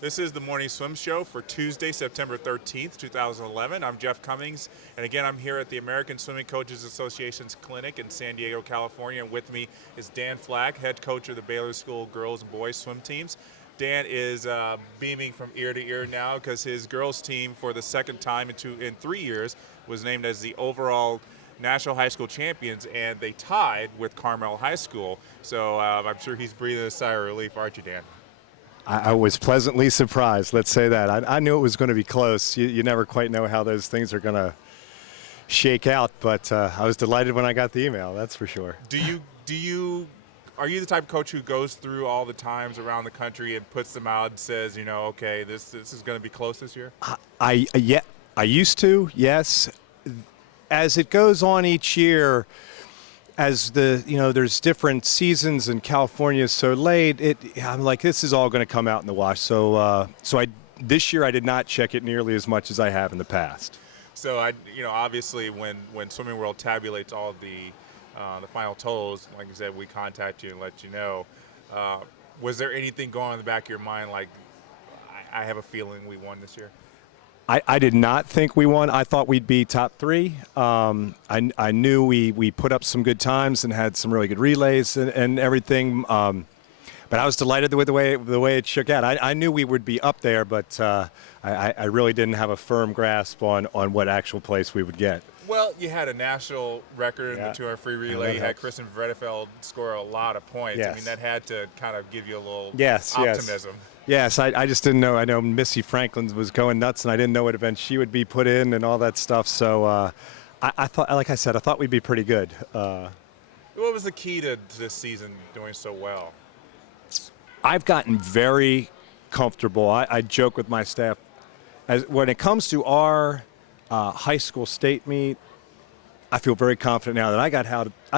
This is the Morning Swim Show for Tuesday, September 13th, 2011. I'm Jeff Cummings, and again, I'm here at the American Swimming Coaches Association's clinic in San Diego, California. And with me is Dan Flack, head coach of the Baylor School girls and boys swim teams. Dan is beaming from ear to ear now because his girls team, for the second time in 3 years, was named as the overall national high school champions, and they tied with Carmel High School. So I'm sure he's breathing a sigh of relief, aren't you, Dan? I was pleasantly surprised, let's say that. I knew it was going to be close. You never quite know how those things are going to shake out, but I was delighted when I got the email, that's for sure. Are you the type of coach who goes through all the times around the country and puts them out and says, okay, this is going to be close this year? Yeah, I used to, yes. As it goes on each year, as there's different seasons and California is so late, I'm like, this is all going to come out in the wash. So this year I did not check it nearly as much as I have in the past. So obviously when Swimming World tabulates all the final totals, like I said, we contact you and let you know. Was there anything going on in the back of your mind, like, I have a feeling we won this year? I did not think we won. I thought we'd be top three. I knew we put up some good times and had some really good relays and everything. But I was delighted with the way it shook out. I knew we would be up there, but I really didn't have a firm grasp on what actual place we would get. Well, you had a national record in the 200 free relay. You had Kristen Vredefeld score a lot of points. Yes. I mean, that had to kind of give you a little optimism. Yes. Yes, I just didn't know. I know Missy Franklin was going nuts, and I didn't know what event she would be put in and all that stuff. So I thought, like I said, I thought we'd be pretty good. What was the key to this season doing so well? I've gotten very comfortable. I joke with my staff. When it comes to our high school state meet, I feel very confident now that I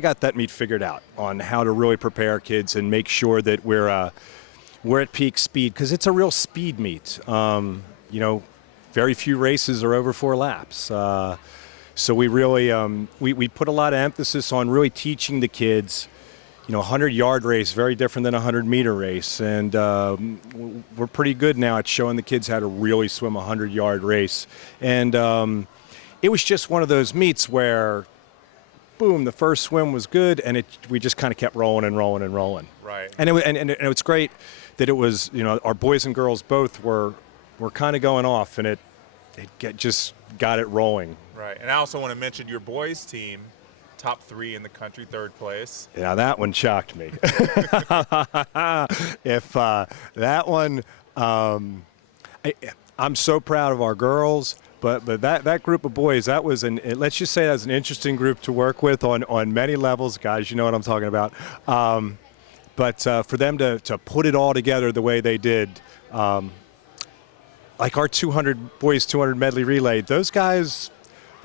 got that meet figured out on how to really prepare kids and make sure that we're at peak speed, because it's a real speed meet. Very few races are over 4 laps. So we really we put a lot of emphasis on really teaching the kids. 100-yard race, very different than a 100-meter race. And we're pretty good now at showing the kids how to really swim a 100-yard race. And it was just one of those meets where, boom, the first swim was good, and we just kind of kept rolling and rolling and rolling. Right. And it's great that it was, our boys and girls both were kind of going off, and it just got it rolling. Right. And I also want to mention your boys team, top 3 in the country, 3rd place. Yeah, that one shocked me. If that one, I'm so proud of our girls, but that group of boys, let's just say that was an interesting group to work with on many levels. Guys, you know what I'm talking about. But for them to put it all together the way they did, like our 200 boys 200 medley relay, those guys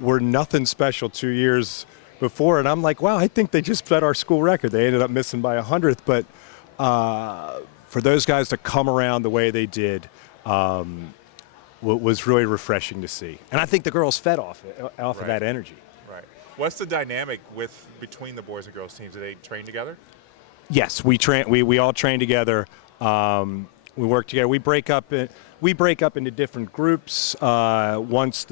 were nothing special 2 years before, and I'm like, wow, I think they just set our school record. They ended up missing by 100th, but for those guys to come around the way they did was really refreshing to see. And I think the girls fed off of that energy. Right. What's the dynamic between the boys and girls teams? Do they train together? Yes, we all train together. We work together. We break up into different groups once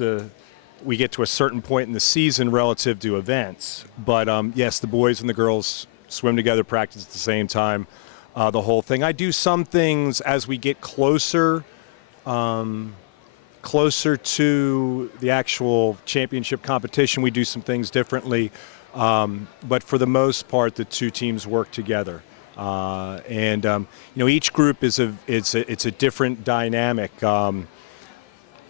we get to a certain point in the season relative to events. But yes, the boys and the girls swim together, practice at the same time, the whole thing. I do some things as we get closer to the actual championship competition. We do some things differently. But for the most part, the two teams work together. Each group it's a different dynamic.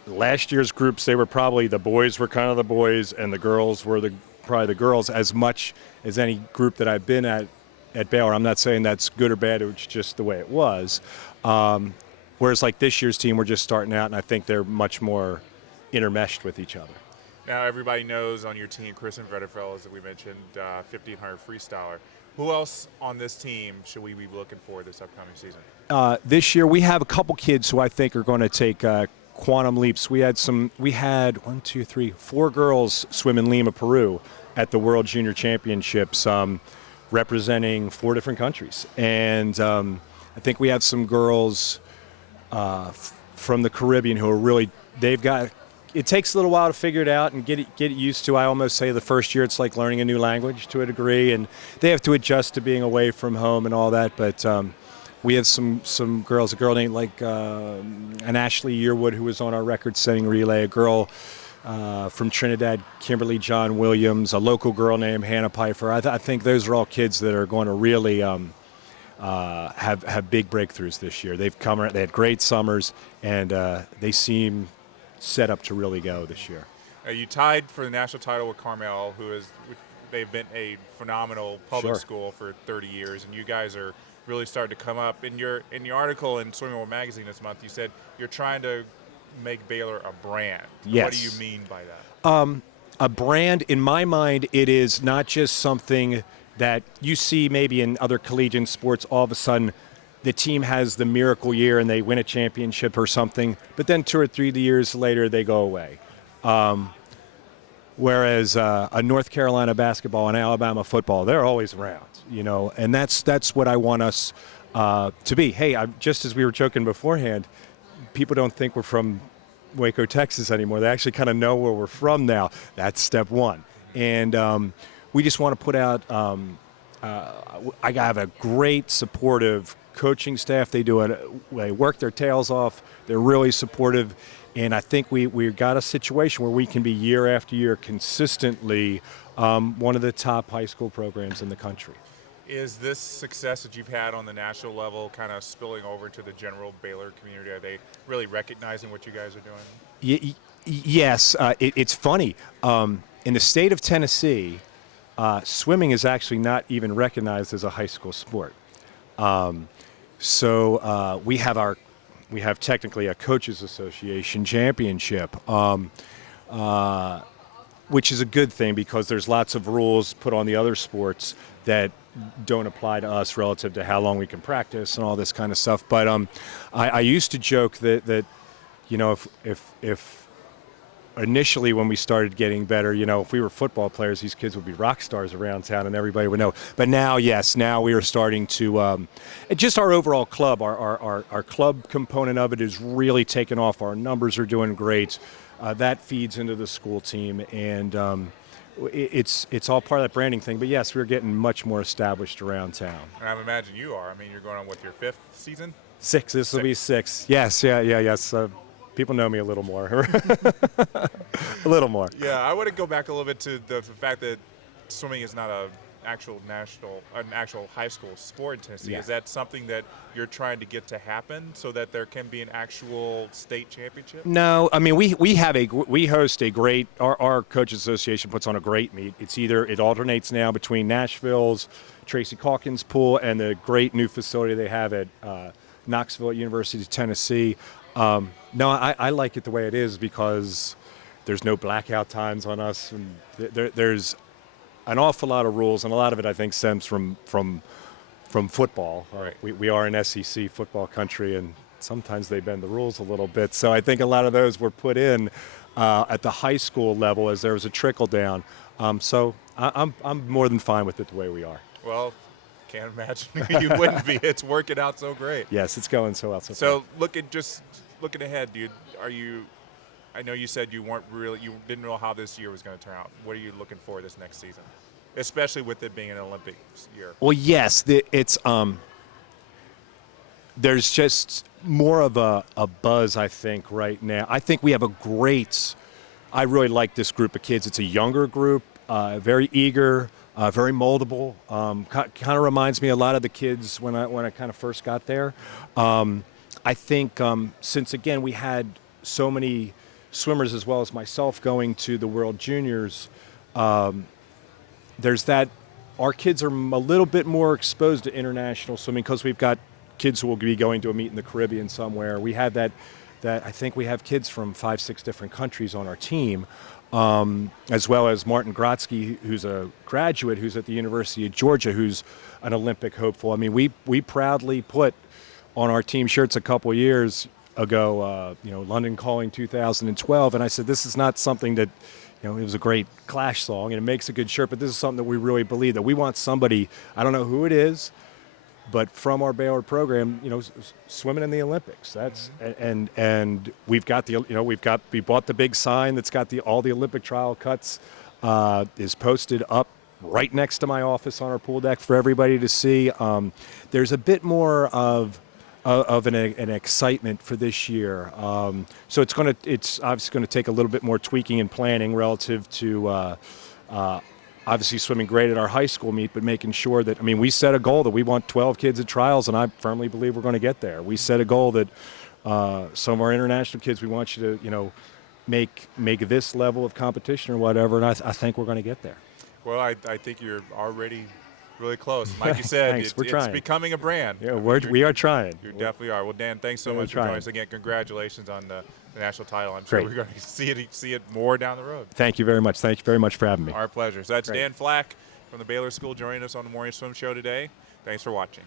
Last year's groups, the boys were kind of the boys, and the girls were probably the girls, as much as any group that I've been at Baylor. I'm not saying that's good or bad, it's just the way it was. Whereas like this year's team, we're just starting out, and I think they're much more intermeshed with each other. Now everybody knows on your team, Kristen Vredefeld, as we mentioned, 1500 freestyler. Who else on this team should we be looking for this upcoming season? This year we have a couple kids who I think are going to take quantum leaps. We had 4 girls swim in Lima, Peru at the World Junior Championships, representing 4 different countries. And I think we have some girls from the Caribbean who are really, they've got, it takes a little while to figure it out and get it used to. I almost say the first year it's like learning a new language to a degree, and they have to adjust to being away from home and all that. But we have some girls, a girl named an Ashley Yearwood who was on our record-setting relay, a girl from Trinidad, Kimberly John Williams, a local girl named Hannah Pfeiffer. I think those are all kids that are going to really have big breakthroughs this year. They had great summers, and they seem set up to really go this year. You tied for the national title with Carmel, they've been a phenomenal public school for 30 years, and you guys are really starting to come up. In your article in Swimming World Magazine this month, you said you're trying to make Baylor a brand. Yes. What do you mean by that? A brand, in my mind, it is not just something that you see maybe in other collegiate sports. All of a sudden, the team has the miracle year and they win a championship or something, but then 2 or 3 years later they go away. Whereas a North Carolina basketball and Alabama football, they're always around, and that's what I want us to be. Hey, just as we were joking beforehand, people don't think we're from Waco, Texas anymore. They actually kind of know where we're from now. That's step one. And we just want to put out, I have a great supportive coaching staff. They work their tails off. They're really supportive. And I think we've got a situation where we can be year after year consistently one of the top high school programs in the country. Is this success that you've had on the national level kind of spilling over to the general Baylor community? Are they really recognizing what you guys are doing? Yes. It's funny. In the state of Tennessee, swimming is actually not even recognized as a high school sport. So we have technically a coaches association championship, which is a good thing because there's lots of rules put on the other sports that don't apply to us relative to how long we can practice and all this kind of stuff. But I used to joke that if initially when we started getting better, if we were football players, these kids would be rock stars around town and everybody would know. But now, yes, now we are starting to, just our overall club, our club component of it is really taken off. Our numbers are doing great. That feeds into the school team, and it's all part of that branding thing. But yes, we're getting much more established around town. And I imagine you are. I mean, you're going on with your 5th season? 6. This will be 6. Yes, yes. People know me a little more. A little more. Yeah, I want to go back a little bit to the fact that swimming is not an actual high school sport in Tennessee. Yeah. Is that something that you're trying to get to happen so that there can be an actual state championship? No, I mean we host a great. Our coaches association puts on a great meet. It alternates now between Nashville's Tracy Calkins pool and the great new facility they have at Knoxville at University of Tennessee. No, I like it the way it is because there's no blackout times on us, and there's an awful lot of rules, and a lot of it I think stems from football. Right. We are an SEC football country, and sometimes they bend the rules a little bit. So I think a lot of those were put in at the high school level as there was a trickle down. So I'm more than fine with it the way we are. Well, can't imagine you wouldn't be. It's working out so great. Yes, it's going so well. So looking ahead, dude, I know you said you didn't know how this year was going to turn out. What are you looking for this next season, especially with it being an Olympics year? Well, yes, it's there's just more of a buzz, I think, right now. I think we have I really like this group of kids. It's a younger group, very eager, very moldable. Kind of reminds me a lot of the kids when I kind of first got there. I think since, again, we had so many swimmers as well as myself going to the World Juniors, there's that. Our kids are a little bit more exposed to international swimming because we've got kids who will be going to a meet in the Caribbean somewhere. We have that I think we have kids from 5-6 different countries on our team, as well as Martin Grotzky, who's a graduate, who's at the University of Georgia, who's an Olympic hopeful. I mean, we proudly put on our team shirts a couple years ago, London Calling 2012, and I said, this is not something that, it was a great Clash song, and it makes a good shirt, but this is something that we really believe, that we want somebody, I don't know who it is, but from our Baylor program, swimming in the Olympics. That's and we've got we bought the big sign that's got all the Olympic trial cuts is posted up right next to my office on our pool deck for everybody to see. There's a bit more of an excitement for this year. So it's obviously going to take a little bit more tweaking and planning relative to obviously swimming great at our high school meet, but making sure that, we set a goal that we want 12 kids at trials, and I firmly believe we're going to get there. We set a goal that some of our international kids, we want you to, make this level of competition or whatever, and I think we're going to get there. Well, I think you're already really close. Like you said, Thanks, it's becoming a brand. Yeah, we are trying. You definitely are. Well, Dan, thanks so much for joining us again. Congratulations on the national title. I'm sure we're going to see it more down the road. Thank you very much. Thank you very much for having me. Our pleasure. So that's Dan Flack from the Baylor School joining us on the Morning Swim Show today. Thanks for watching.